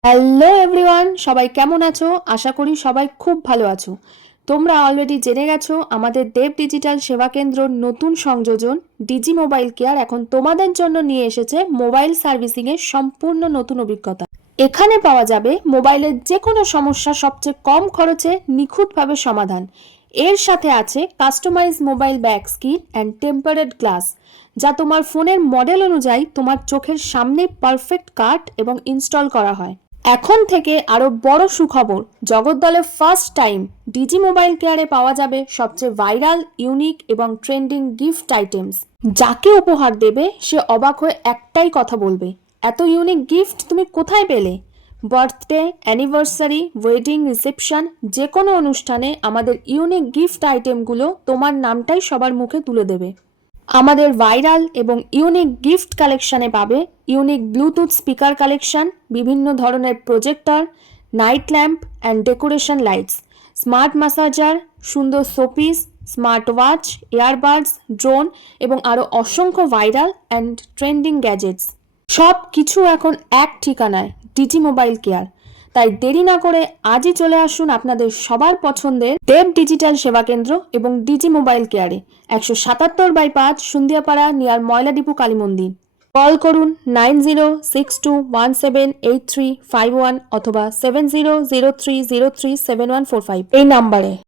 Hello everyone, সবাই কেমন আছো? আশা করি সবাই খুব ভালো আছো। তোমরা অলরেডি জেনে গেছো আমাদের দেব ডিজিটাল সেবা কেন্দ্রর নতুন সংযোজন ডিজি মোবাইল কেয়ার এখন তোমাদের জন্য নিয়ে এসেছে মোবাইল সার্ভিসিং এর সম্পূর্ণ নতুন অভিজ্ঞতা। এখানে পাওয়া যাবে মোবাইলের যে কোনো সমস্যা সবচেয়ে কম খরচে নিখুঁতভাবে সমাধান। এর সাথে আছে customise mobile back screen and tempered glass, যা তোমার ফোনের মডেল অনুযায়ী তোমার চোখের সামনে পারফেক্ট কাট এবং ইনস্টল করা হয়। এখন থেকে আরো বড় সুখবর, জগদ্দলে ফার্স্ট টাইম ডিজি মোবাইল কেয়ারে পাওয়া যাবে সবচেয়ে ভাইরাল, ইউনিক এবং ট্রেন্ডিং গিফট আইটেমস। যাকে উপহার দেবে সে অবাক হয়ে একটাই কথা বলবে, এত ইউনিক গিফট তুমি কোথায় পেলে? বার্থডে, অ্যানিভার্সারি, ওয়েডিং, রিসেপশন, যে কোনো অনুষ্ঠানে আমাদের ইউনিক গিফট আইটেমগুলো তোমার নামটাই সবার মুখে তুলে দেবে। আমাদের ভাইরাল এবং ইউনিক গিফট কালেকশানে পাবে ইউনিক ব্লুটুথ স্পিকার কালেকশন, বিভিন্ন ধরনের projector, night lamp and decoration lights, smart massager, সুন্দর showpiece, smart watch, earbuds, drone এবং আরও অসংখ্য ভাইরাল অ্যান্ড ট্রেন্ডিং গ্যাজেটস। সব কিছু এখন এক ঠিকানায়, ডিজি মোবাইল কেয়ার। তাই দেরি না করে আজই চলে আসুন আপনাদের সবার পছন্দের দেব ডিজিটাল সেবা কেন্দ্র এবং ডিজি মোবাইল কেয়ারে, 177/5 সন্ধিয়াপাড়া, নিয়ার ময়লা ডিপু, কালী মন্দির। কল করুন 9062178351 অথবা 7003037145 এই নাম্বারে।